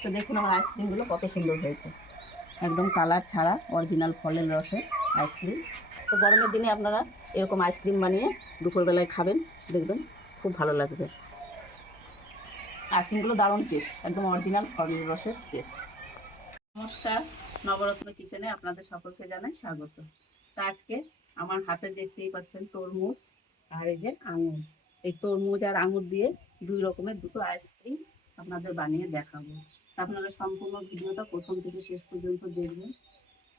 তো দেখুন আমার আইসক্রিমগুলো কত সুন্দর হয়েছে। একদম কালার ছাড়া, অরিজিনাল ফলের রসের আইসক্রিম। তো গরমের দিনে আপনারা এরকম আইসক্রিম বানিয়ে দুপুরবেলায় খাবেন, দেখবেন খুব ভালো লাগবে। আইসক্রিমগুলো দারুণ টেস্ট একদম অরিজিনাল ফলের রসের টেস্ট নমস্কার, নবরত্ন কিচেনে আপনাদের সকলকে জানাই স্বাগত। তা আজকে আমার হাতে দেখতেই পাচ্ছেন তরমুজ আর এই যে আঙুর। এই তরমুজ আর আঙুর দিয়ে দুই রকমের দুটো আইসক্রিম আপনাদের বানিয়ে দেখাবো। আপনারা সম্পূর্ণ ভিডিওটা প্রথম থেকে শেষ পর্যন্ত দেখবেন।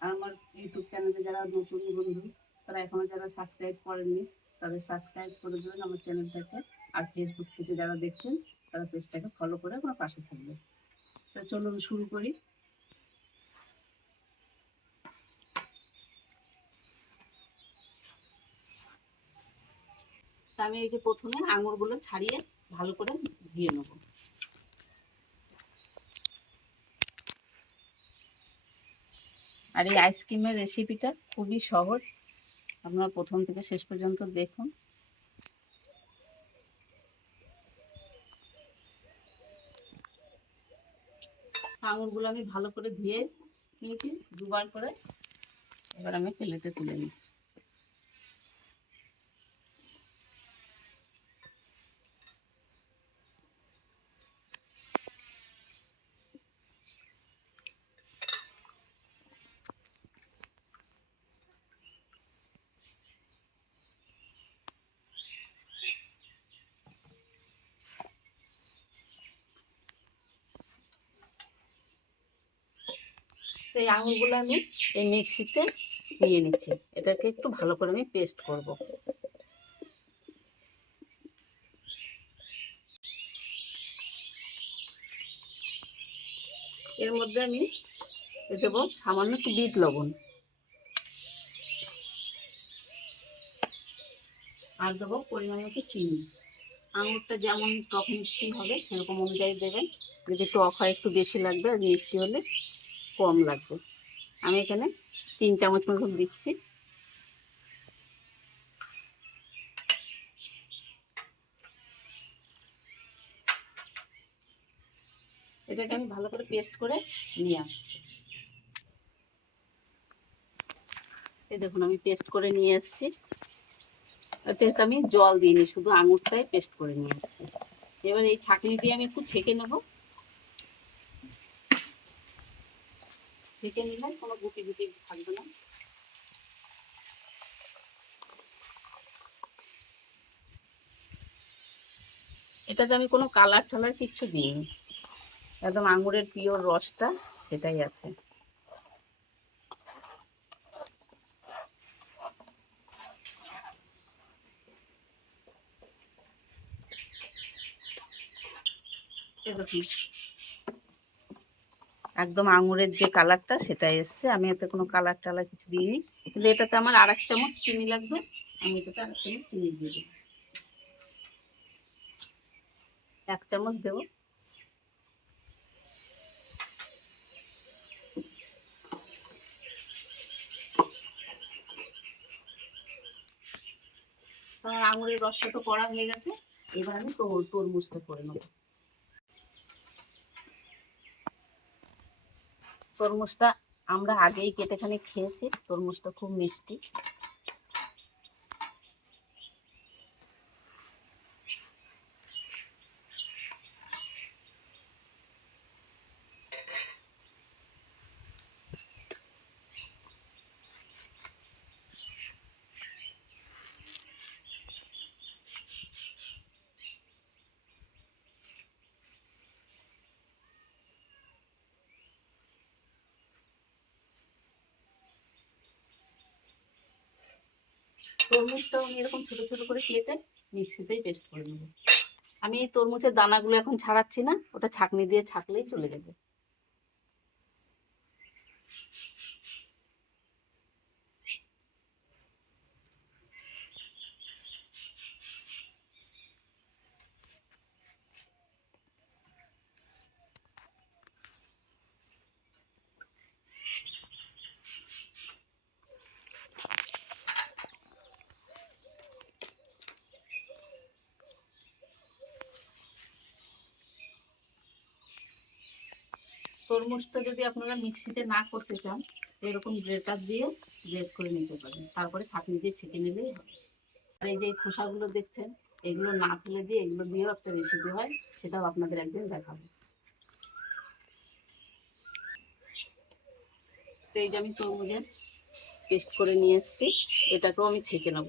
আর আমার ইউটিউব চ্যানেলে যারা নতুন বন্ধু, তারা এখনও যারা সাবস্ক্রাইব করেননি, তাদের সাবস্ক্রাইব করে দেবেন আমার চ্যানেলটাকে। আর ফেসবুক থেকে যারা দেখছেন, তারা পেজটাকে ফলো করে আমার পাশে থাকবে তা চলুন শুরু করি। আমি এই যে প্রথমে আঙুরগুলো ছাড়িয়ে ভালো করে ধুয়ে নেব। আর এই আইসক্রিমের রেসিপিটা খুবই সহজ। আপনারা প্রথম থেকে শেষ পর্যন্ত দেখুন। আঙুরগুলো আমি ভালো করে ধুয়ে নিয়েছি, দুবার করে। এবার আমি প্লেটে তুলে নিচ্ছি। তো এই আঙুরগুলো আমি এই মিক্সিতে নিয়ে নিচ্ছি। এটাকে একটু ভালো করে আমি পেস্ট করব। এর মধ্যে আমি দেবো সামান্য একটু বিট লবণ। আর দেবো পরিমাণ মতো চিনি। আঙুরটা যেমন টক মিষ্টি হবে, সেরকম অনুযায়ী দেবেন। যদি টক হয় একটু বেশি লাগবে, আর মিষ্টি হলে কম লাগবে। আমি এখানে তিন চামচ মতন দিচ্ছি। এটাকে আমি ভালো করে পেস্ট করে নিয়ে আসছি। এই দেখুন, আমি পেস্ট করে নিয়ে এসেছি এটাতে আমি জল দিইনি, শুধু আঙুরটাই পেস্ট করে নিয়ে এসেছি এবার এই ছাঁকনি দিয়ে আমি একটু ছেঁকে নেব। ছেঁকে নিলে কোনো গুটি গুটি থাকবে না। এটাতে আমি কোনো কালার টালার কিচ্ছু দিইনি। একদম আঙুরের পিওর রসটা সেটাই আছে। দেখুন একদম আঙুরের যে কালারটা সেটা এসছে। আমি এতে কোনো কালার টালার কিছু দিইনি। কিন্তু এটাতে আমার আর এক চামচ চিনি লাগবে। আমি এটাতে আর এক চামচ চিনি দিয়ে দেবো। এক চামচ দেবো। আঙুরের রসটা তো করা হয়ে গেছে। এবার আমি তরমুজটা করে নেব। তরমুজটা আমরা আগেই কেটেখানে খেয়েছি। তরমুজটা খুব মিষ্টি। তরমুজটাও আমি এরকম ছোট ছোট করে কেটে মিক্সিতেই পেস্ট করে নেব। আমি এই তরমুজের দানাগুলো এখন ছাড়াচ্ছি না, ওটা ছাঁকনি দিয়ে ছাঁকলেই চলে যাবে। তরমুজটা যদি আপনারা মিক্সিতে না করতে চান, এরকম গ্রেটার দিয়ে গ্রেট করে নিতে পারেন। তারপরে ছাঁকনি দিয়ে ছেঁকে নিলেই হবে। আর এই যে খোসাগুলো দেখছেন, এগুলো না ফেলে দিয়ে এগুলো দিয়েও একটা রেসিপি হয়, সেটাও আপনাদের একদিন দেখাবো। তো এই যে আমি তরমুজের পেস্ট করে নিয়ে এসেছি, এটাকেও আমি ছেঁকে নেব।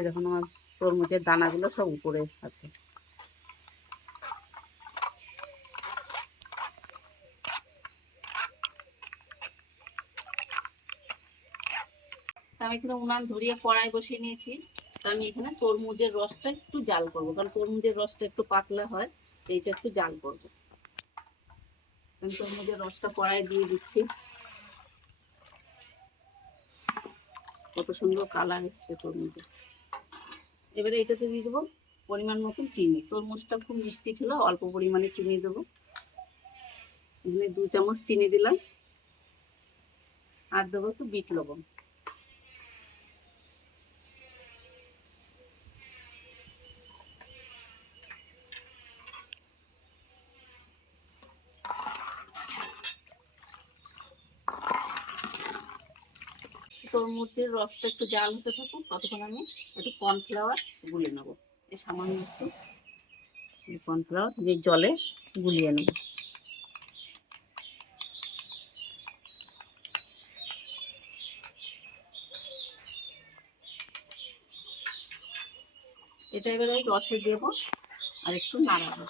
এই দেখুন আমার তরমুজের দানাগুলো সব উপরে আছে। আমি এখানে উনান ধরিয়ে কড়াই বসিয়ে নিয়েছি। তা আমি এখানে তরমুজের রসটা একটু জাল করব, কারণ তরমুজের রসটা একটু পাতলা হয়, এইটা একটু জাল করব। আমি তরমুজের রসটা কড়াই দিয়ে দিচ্ছি। কত সুন্দর কালার এসছে তরমুজের। এবারে এটাতে দিয়ে দেবো পরিমাণ মতন চিনি। তরমুজটা খুব মিষ্টি ছিল, অল্প পরিমাণে চিনি দেবো। এখানে দু চামচ চিনি দিলাম। আর দেবো একটু বিট লবণ। তরমুজের রসটা একটু জাল হতে থাকুক, ততক্ষণ আমি একটু কর্নফ্লাওয়ার গুলে নেব। এই সামান্য একটু কর্নফ্লাওয়ার যে জলে গুলিয়ে নেব। এটা এবারে রসে দেবো আর একটু নাড়াবো।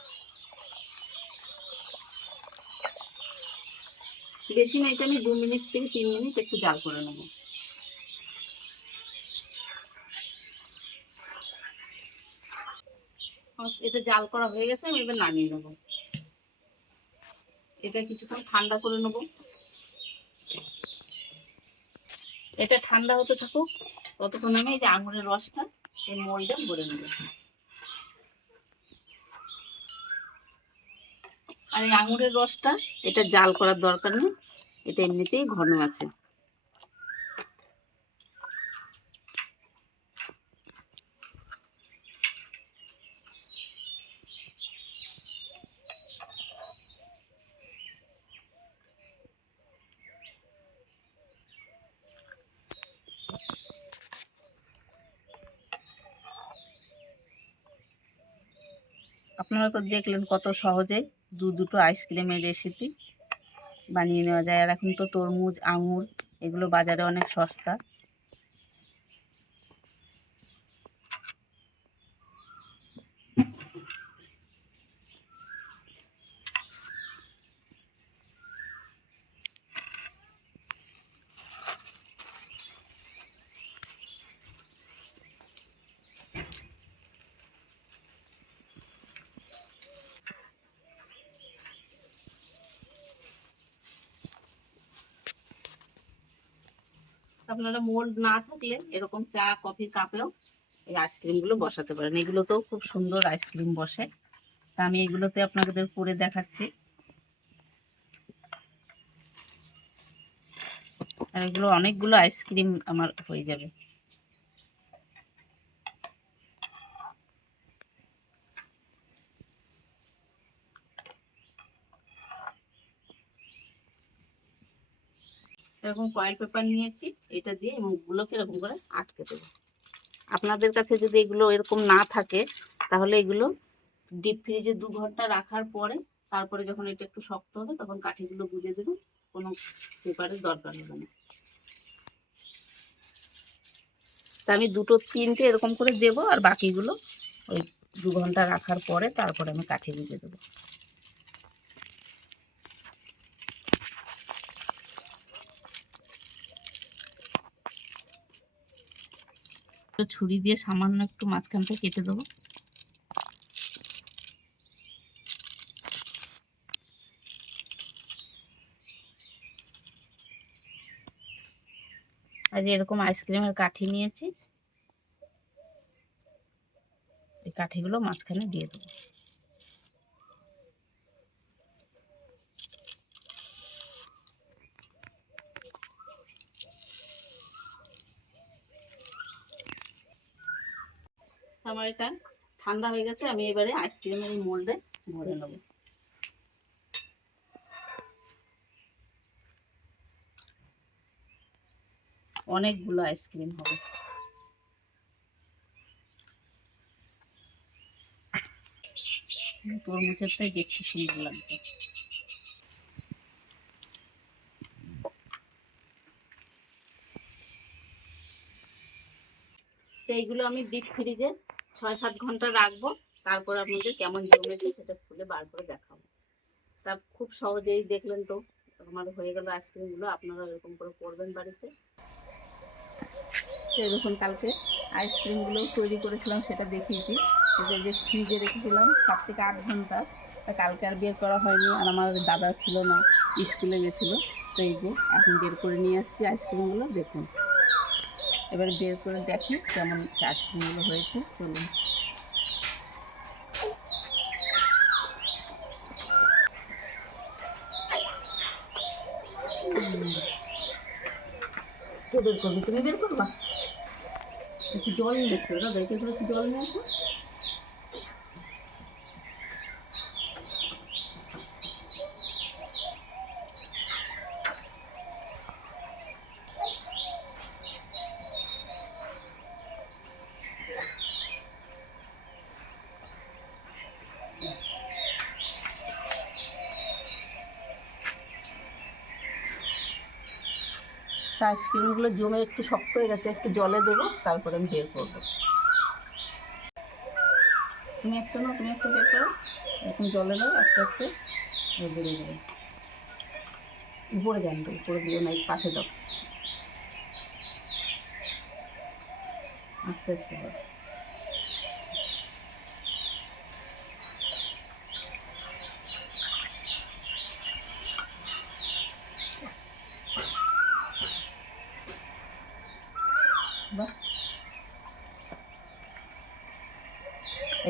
বেশি না, এটা আমি দু মিনিট থেকে তিন মিনিট একটু জাল করে নেব। এটা জাল করা হয়ে গেছে, আমি এবার নামিয়ে নেব। এটা কিছুক্ষণ ঠান্ডা করে নেব। এটা ঠান্ডা হতে থাকুক, ততক্ষণ আমি এই যে আঙুরের রসটা, এই মোলটা ভরে নেব। আর এই আঙুরের রসটা, এটা জাল করার দরকার নেই, এটা এমনিতেই ঘন আছে। আপনারা তো দেখলেন কত সহজে দু দুটো আইসক্রিমের রেসিপি বানিয়ে নেওয়া যায়। আর এখন তো তরমুজ, আঙুর এগুলো বাজারে অনেক সস্তা। আপনারা মোল্ড না থাকলে এরকম চা কফির কাপেও এই আইসক্রিমগুলো বসাতে পারেন। এগুলোতেও খুব সুন্দর আইসক্রিম বসে। তা আমি এগুলোতে আপনাদের করে দেখাচ্ছি। আর এগুলো অনেকগুলো আইসক্রিম আমার হয়ে যাবে। এরকম কয়েল পেপার নিয়েছি, এটা দিয়ে মুখগুলোকে এরকম করে আটকে দেবো। আপনাদের কাছে যদি এগুলো এরকম না থাকে, তাহলে এগুলো ডিপ ফ্রিজে দু ঘণ্টা রাখার পরে, তারপরে যখন এটা একটু শক্ত হবে, তখন কাঠিগুলো গুজে দেবেন কোনো পেপারের দরকার হবে না। তা আমি দুটো তিনটে এরকম করে দেব, আর বাকিগুলো ওই দু ঘণ্টা রাখার পরে, তারপরে আমি কাঠি গুজে দেবো। ছুরি দিয়ে সামান্য একটু মাঝখানটা কেটে দেবো। আর এরকম আইসক্রিমের কাঠি নিয়েছি। এই কাঠিগুলো মাঝখানে দিয়ে দেবো। আমার এটা ঠান্ডা হয়ে গেছে, আমি এবারে আইসক্রিমের এই মোল্ডে ভরে নেব। অনেকগুলো আইসক্রিম হবে। তরমুজেরটাই দেখতে সুন্দর লাগছে। এইগুলো আমি ডিপ ফ্রিজে ছয় সাত ঘণ্টা রাখব। তারপর আপনাদের কেমন জমেছে সেটা খুলে বার করে দেখাবো। তা খুব সহজেই দেখলেন তো, আমার হয়ে গেল আইসক্রিমগুলো আপনারা এরকম করে করবেন বাড়িতে। দেখুন কালকে আইসক্রিমগুলো তৈরি করেছিলাম, সেটা দেখিয়েছি। সেটা যে ফ্রিজে রেখেছিলাম, সাত থেকে আট ঘণ্টা। তা কালকে আর বের করা হয়নি, আর আমার দাদা ছিল না, স্কুলে গেছিল। তো এই যে, এখন বের করে নিয়ে আসছি আইসক্রিমগুলো, দেখুন। এবারে বের করে দেখি কেমন চাষগুলো হয়েছে চলুন। বের করবে তুমি বের করবা? একটু জল নিয়ে আসতে দাদা একে করে একটু জল নিয়ে আসো। আইসক্রিমগুলো জমে একটু শক্ত হয়ে গেছে, একটু জলে দেবো, তারপরে আমি বের করব। তুমি একটা নাও, তুমি একটা বের করো। এখন জলে দাও আস্তে আস্তে বেড়ে যাবে। উপরে যান তো, উপরে দিও না পাশে দাও। আস্তে আস্তে দাও।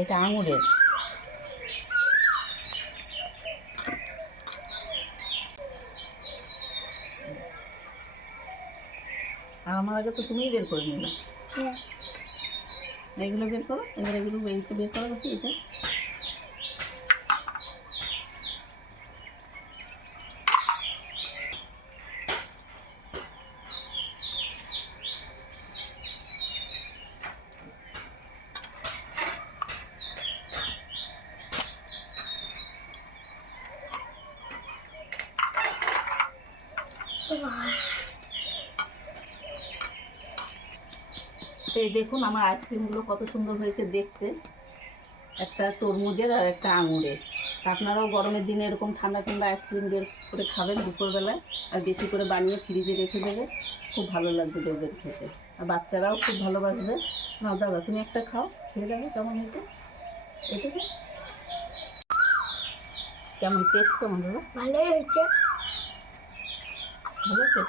এটা আঙুরের। আর আমার আগে তো তুমিই বের করে নিলে। এগুলো বের করো এবার এগুলো বের করা এটা। তো এই দেখুন আমার আইসক্রিমগুলো কত সুন্দর হয়েছে দেখতে। একটা তরমুজের আর একটা আঙুরের। আপনারাও গরমের দিনে এরকম ঠান্ডা ঠান্ডা আইসক্রিম বের করে খাবেন দুপুরবেলায় আর বেশি করে বানিয়ে ফ্রিজে রেখে দেবে খুব ভালো লাগবে ওদের খেতে। আর বাচ্চারাও খুব ভালোবাসবে। না দাদা তুমি একটা খাও খেয়ে দেবে কেমন হয়েছে। এটা? কেমন টেস্ট কেমন দাদা? ভালোই হয়েছে। ভালো আছে?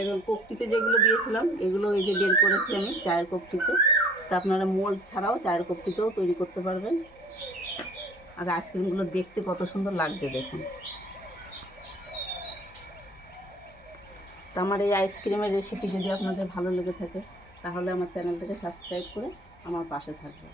এবং কোকটিতে যেগুলো দিয়েছিলাম, এগুলো এই যে বের করেছি আমি চায়ের কোকটিতে তা আপনারা মোল্ড ছাড়াও চায়ের কোকটিতেও তৈরি করতে পারবেন। আর আইসক্রিমগুলো দেখতে কত সুন্দর লাগছে দেখুন। তো আমার এই আইসক্রিমের রেসিপি যদি আপনাদের ভালো লেগে থাকে, তাহলে আমার চ্যানেলটাকে সাবস্ক্রাইব করে আমার পাশে থাকবে